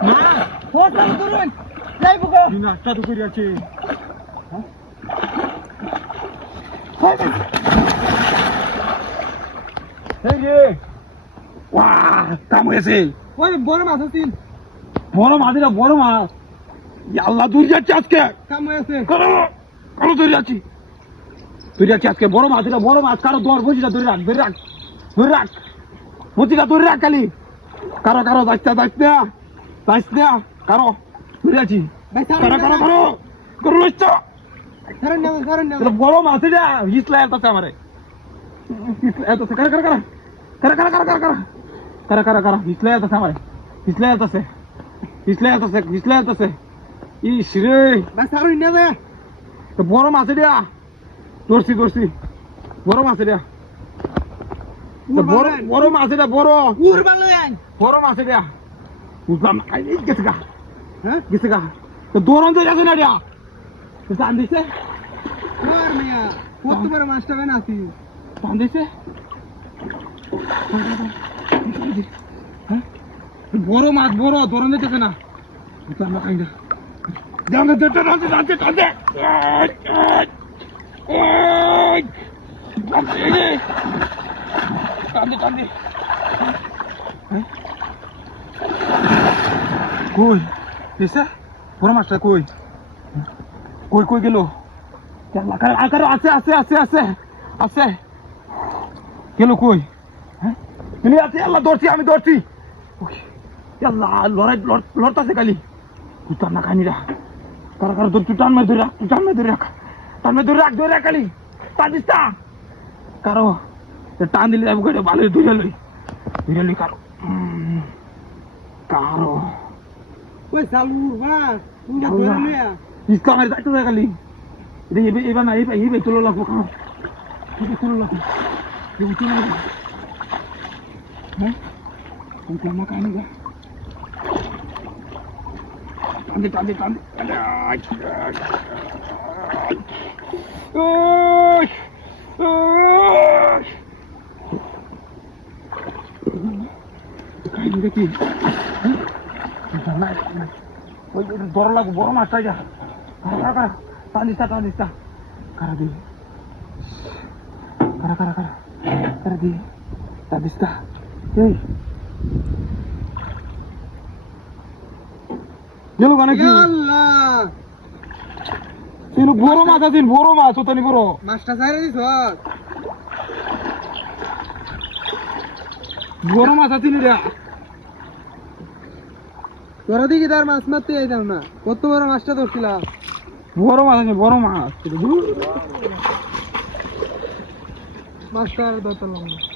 না ফটো করুন যাইবো গো নাস্তা তো করি আছে এই রে ওয়াও কাম হয়েছে ওই বড় মাছ আছে বড় মাছ এটা বড় মাছ আল্লাহ দূর যাচ্ছে আজকে কাম হয়েছে কালো দূর যাচ্ছি আজকে বড় মাছ এটা বড় মাছ কারো দর বসিটা ধরে রাখ বসিটা ধরে রাখ খালি কারো যাচ্ছে কারো ধরে যাচ্ছি বড় মাছ এটা হিসলা এত আমারে ইস রে বড় মাছ দিয়া ধরছি বড় মাছ দিয়া বড় মাছ এটা বড় মাছ এটা বুঝলাম গেছে গা তো দৌড়ন তো যাচ্ছে না দিয়া টান দিছে কত বড় মাছটা বেন আছি টান দিছে বড় মাছ বড় দৌড়ন দিতেছে না বুঝলাম না কাইন্ডা কই এসে বড় মাছটা কই গেল আছে গেল কই আছে আল্লাহ আমি ধরছি আল্লাহ লড়তাছে কালি বুঝতাম না কাহিনীরা কারো তোর টান মে ধরে রাখ কালি টান দিস না কারো টান দিলে যাবো ভালো ধরে লই কারো ওই চালু ইসলামের যাইতে যায় খালি এবার না এই তুলো লাগবো কারো তুলো লাগবো হ্যাঁ আমার কাহিনী যা টান্দে কাহিনী দেখি ওই বড় লাগবো বড় মাছটা যা টান দিস কারা দি টান দিস এই গেল মানে কি বড় মাছ আছে বড় মাছ ওতনি বড় মাছটা ছাইরে দিছ বড় মাছ আছে রে তোরা দিকে তার মাছ মারতে যাইতাম না কত বড় মাছটা ধরছিলাম বড় মাছ আছে বড় মাছ মাছটা আর ধরতাম না